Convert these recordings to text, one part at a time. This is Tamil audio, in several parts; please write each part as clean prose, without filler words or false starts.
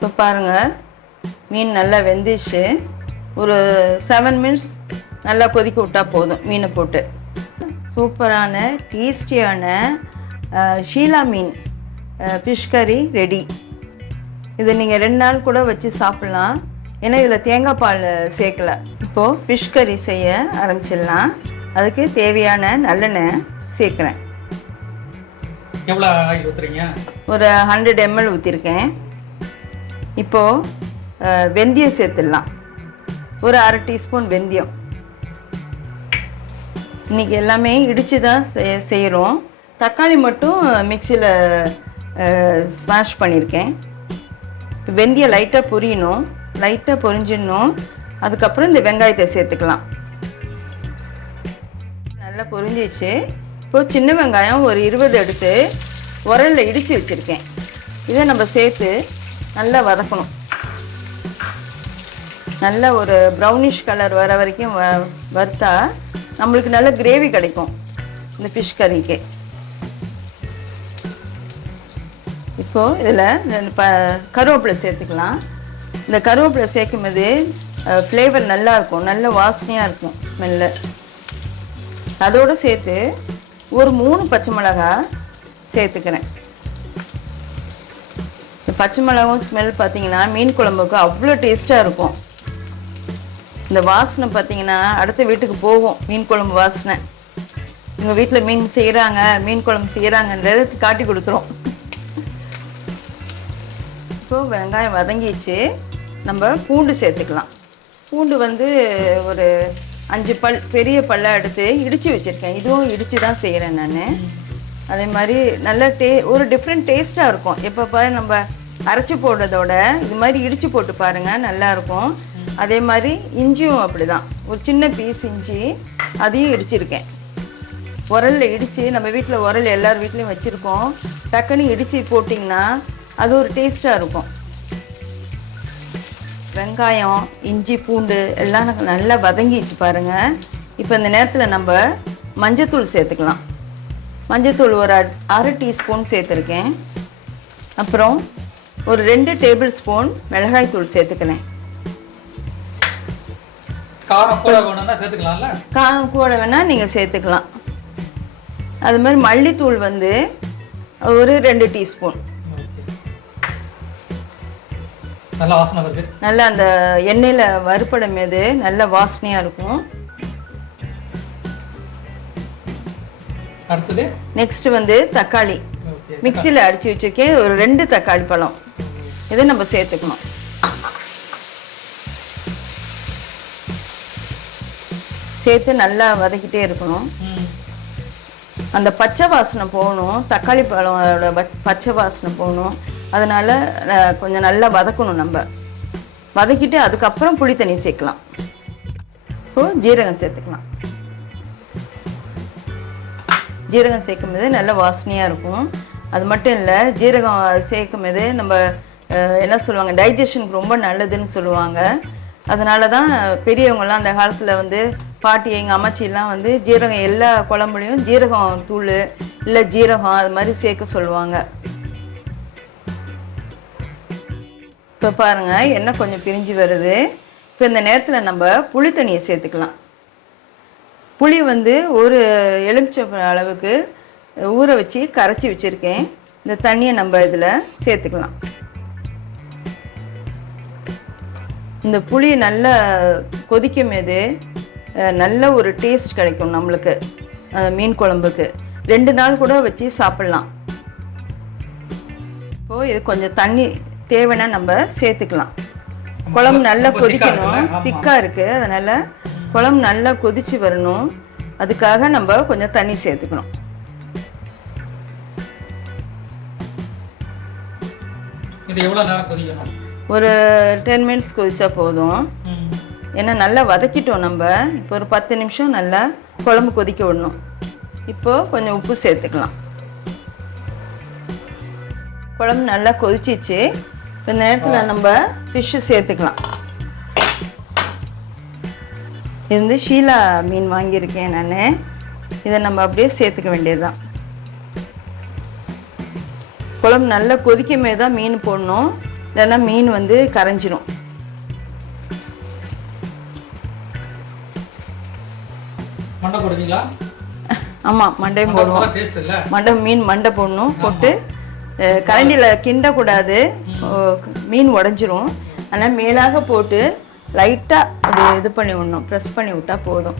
இப்போ பாருங்கள், மீன் நல்லா வெந்துச்சு. ஒரு 7 மினிட்ஸ் நல்லா கொதிக்க விட்டால் போதும். மீனை போட்டு சூப்பரான டேஸ்டியான ஷீலா மீன் ஃபிஷ் கறி ரெடி. இது நீங்கள் 2 நாள் கூட வச்சு சாப்பிட்லாம். ஏன்னா இதில் தேங்காய் பால் சேர்க்கலை. இப்போது ஃபிஷ் கறி செய்ய ஆரம்பிச்சிடலாம். அதுக்கு தேவையான நல்லெண்ணெய் சேர்க்குறேன். எவ்வளோ ஆயில் ஊற்றுறீங்க? ஒரு 100 ml ஊற்றிருக்கேன். இப்போது வெந்தயம் சேர்த்துடலாம். ஒரு அரை டீஸ்பூன் வெந்தயம். இன்றைக்கி எல்லாமே இடித்து தான் செய்கிறோம். தக்காளி மட்டும் மிக்சியில் ஸ்மாஷ் பண்ணியிருக்கேன். இப்போ வெந்தயம் லைட்டாக பொரியணும். லைட்டாக பொரிஞ்சிடணும். அதுக்கப்புறம் இந்த வெங்காயத்தை சேர்த்துக்கலாம். நல்லா பொரிஞ்சிச்சு. இப்போது சின்ன வெங்காயம் ஒரு 20 எடுத்து உரலில் இடித்து வச்சுருக்கேன். இதை நம்ம சேர்த்து நல்லா வதக்கணும். நல்ல ஒரு ப்ரௌனிஷ் கலர் வர வரைக்கும் வறுத்தா நம்மளுக்கு நல்ல கிரேவி கிடைக்கும் இந்த ஃபிஷ் கறிக்கு. இப்போது இதில் கருவேப்பிலை சேர்த்துக்கலாம். இந்த கருவேப்பிலை சேர்க்கும் போது ஃப்ளேவர் நல்லாயிருக்கும், நல்ல வாசனையாக இருக்கும் ஸ்மெல்லு. அதோடு சேர்த்து ஒரு 3 பச்சை மிளகாய் சேர்த்துக்கிறேன். இந்த பச்சை மிளகாவும் ஸ்மெல் பார்த்திங்கன்னா மீன் குழம்புக்கு அவ்வளோ டேஸ்ட்டாக இருக்கும். இந்த வாசனை பார்த்திங்கன்னா அடுத்த வீட்டுக்கு போகும். மீன் குழம்பு வாசனை எங்கள் வீட்டில் மீன் செய்கிறாங்க, மீன் குழம்பு செய்கிறாங்கன்றதை காட்டி கொடுத்துரும். இப்போது வெங்காயம் வதங்கிச்சு. நம்ம பூண்டு சேர்த்துக்கலாம். பூண்டு ஒரு 5 பல் பெரிய பல்லாக எடுத்து இடித்து வச்சுருக்கேன். இதுவும் இடித்து தான் செய்கிறேன் நான். அதே மாதிரி நல்ல ஒரு டிஃப்ரெண்ட் டேஸ்ட்டாக இருக்கும். எப்போ பாரு நம்ம அரைச்சி போடுறதோட இது மாதிரி இடித்து போட்டு பாருங்கள், நல்லாயிருக்கும். அதே மாதிரி இஞ்சியும் அப்படி தான். ஒரு சின்ன பீஸ் இஞ்சி அதையும் இடிச்சிருக்கேன். உரலில் இடித்து, நம்ம வீட்டில் உரல் எல்லார் வீட்லேயும் வச்சுருக்கோம். டக்குன்னு இடித்து போட்டிங்கன்னா அது ஒரு டேஸ்ட்டாக இருக்கும். வெங்காயம், இஞ்சி, பூண்டு எல்லாம் நல்லா வதங்கிச்சு பாருங்கள். இப்போ இந்த நேரத்தில் நம்ம மஞ்சத்தூள் சேர்த்துக்கலாம். மஞ்சத்தூள் ஒரு அரை டீஸ்பூன் சேர்த்துருக்கேன். அப்புறம் ஒரு 2 டேபிள் ஸ்பூன் மிளகாய் தூள் சேர்த்துக்கிறேன். காரம் கூட வேணும்னா சேர்த்துக்கலாம்ல? காரம் கூட வேணால் நீங்கள் சேர்த்துக்கலாம். அது மாதிரி மல்லித்தூள் ஒரு 2 டீஸ்பூன். நல்ல வாசனை வருது. நல்லா அந்த எண்ணெயில் வறுப்படும் போது நல்ல வாசனையாக இருக்கும். அடுத்தது நெக்ஸ்ட் தக்காளி மிக்சியில் அடித்து வச்சுருக்கேன். ஒரு 2 தக்காளி பழம் இதை நம்ம சேர்த்துக்கணும். சேர்த்து நல்லா வதக்கிட்டே இருக்கணும். அந்த பச்சை வாசனை போகணும். தக்காளி பழமோட பச்சை வாசனை போகணும். அதனால் கொஞ்சம் நல்லா வதக்கணும். நம்ம வதக்கிட்டு அதுக்கப்புறம் புளி தண்ணி சேர்க்கலாம். இப்போது ஜீரகம் சேர்த்துக்கலாம். ஜீரகம் சேர்க்கும் போது நல்ல வாசனையாக இருக்கும். அது மட்டும் இல்லை, ஜீரகம் சேர்க்கும் போது நம்ம என்ன சொல்லுவாங்க, டைஜஷனுக்கு ரொம்ப நல்லதுன்னு சொல்லுவாங்க. அதனால தான் பெரியவங்களாம் அந்த காலத்தில் பாட்டி, எங்கள் அம்மாச்சிலாம் ஜீரகம் எல்லா குழம்புலையும் ஜீரகம் தூள் இல்லை ஜீரகம் அது மாதிரி சேர்க்க சொல்லுவாங்க. இப்போ பாருங்கள், எண்ணெய் கொஞ்சம் பிரிஞ்சு வருது. இப்போ இந்த நேரத்தில் நம்ம புளி தண்ணியை சேர்த்துக்கலாம். புளி ஒரு எலுமிச்சை அளவுக்கு ஊற வச்சு கரைச்சி வச்சுருக்கேன். இந்த தண்ணியை நம்ம இதில் சேர்த்துக்கலாம். இந்த புளி நல்லா கொதிக்கும் போது நல்ல ஒரு டேஸ்ட் கிடைக்கும் நம்மளுக்கு. மீன் குழம்புக்கு 2 நாள் கூட வச்சு சாப்பிட்லாம். இப்போது இது கொஞ்சம் தண்ணி தேவைன்னா நம்ம சேர்த்துக்கலாம். குழம்பு நல்லா கொதிக்கணும். திக்காக இருக்குது, அதனால் குழம்பு நல்லா கொதித்து வரணும். அதுக்காக நம்ம கொஞ்சம் தண்ணி சேர்த்துக்கணும். இது எவ்வளோ நேரம் கொதிக்கணும்? ஒரு 10 மினிட்ஸ் கொதிச்சா போதும். ஏன்னா நல்லா வதக்கிட்டோம் நம்ம. இப்போ ஒரு 10 நிமிஷம் நல்லா குழம்பு கொதிக்க விடணும். இப்போது கொஞ்சம் உப்பு சேர்த்துக்கலாம். குழம்பு நல்லா கொதிச்சிச்சு. இந்த நேரத்தில் நம்ம ஃபிஷ்ஷு சேர்த்துக்கலாம். இது ஷீலா மீன் வாங்கியிருக்கேன் நான். இதை நம்ம அப்படியே சேர்த்துக்க வேண்டியது தான். குழம்பு நல்லா கொதிக்குமே தான் மீன் போடணும். இல்லைன்னா மீன் வந்து கரைஞ்சிரும். மண்டை போடுவீங்களா? ஆமாம், மண்டையும் போடுவோம். டேஸ்ட் இல்லை, மண்டை மீன் மண்டை போடணும். போட்டு கரண்டியில் கிண்டக்கூடாது, மீன் உடஞ்சிரும். ஆனால் மேலாக போட்டு லைட்டாக அப்படி இது பண்ணி விடணும், ப்ரெஸ் பண்ணி விட்டால் போதும்.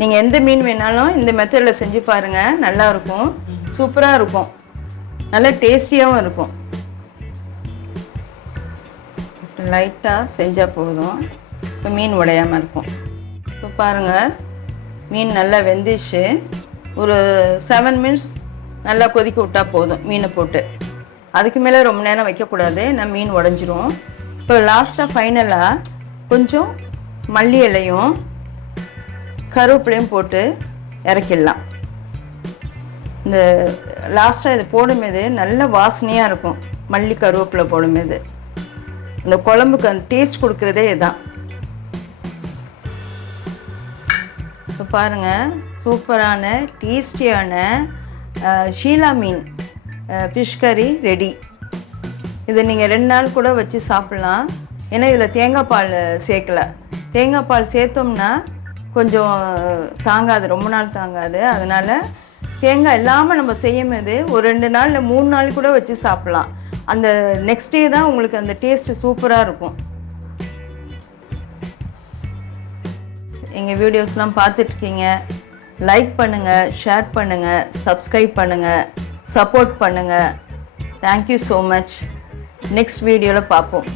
நீங்கள் எந்த மீன் வேணாலும் இந்த மெத்தடில் செஞ்சு பாருங்கள், நல்லாயிருக்கும், சூப்பராக இருக்கும், நல்லா டேஸ்டியாகவும் இருக்கும். லைட்டாக செஞ்சால் போதும், இப்போ மீன் உடையாமல் இருக்கும். இப்போ பாருங்கள், மீன் நல்லா வெந்துச்சு. ஒரு 7 மினிட்ஸ் நல்லா கொதிக்க விட்டால் போதும் மீனை போட்டு. அதுக்கு மேலே ரொம்ப நேரம் வைக்கக்கூடாது, நான் மீன் உடஞ்சிரும். இப்போ லாஸ்ட்டாக ஃபைனலாக கொஞ்சம் மல்லி இலையும் கருவேப்பிலையும் போட்டு இறக்கிடலாம். இந்த லாஸ்ட்டாக இது போடும்போது நல்ல வாசனையாக இருக்கும். மல்லி கருவேப்பிலை போடும்போது இந்த குழம்புக்கு அந்த டேஸ்ட் கொடுக்குறதே இதுதான். இப்போ பாருங்கள், சூப்பரான டேஸ்டியான ஷீலா மீன் ஃபிஷ் கறி ரெடி. இது நீங்கள் 2 நாள் கூட வச்சு சாப்பிட்லாம். ஏன்னா இதில் தேங்காய் பால் சேர்க்கலை. தேங்காய் பால் சேர்த்தோம்னா கொஞ்சம் தாங்காது, ரொம்ப நாள் தாங்காது. அதனால் தேங்காய் இல்லாமல் நம்ம செய்யும்போது ஒரு 2 நாள் இல்லை 3 நாள் கூட வச்சு சாப்பிட்லாம். அந்த நெக்ஸ்ட் டே தான் உங்களுக்கு அந்த டேஸ்ட்டு சூப்பராக இருக்கும். எங்கள் வீடியோஸ்லாம் பார்த்துட்ருக்கீங்க, லைக் பண்ணுங்கள், ஷேர் பண்ணுங்கள், சப்ஸ்கிரைப் பண்ணுங்கள், சப்போர்ட் பண்ணுங்கள். Thank you so much. நெக்ஸ்ட் வீடியோவில் பார்ப்போம்.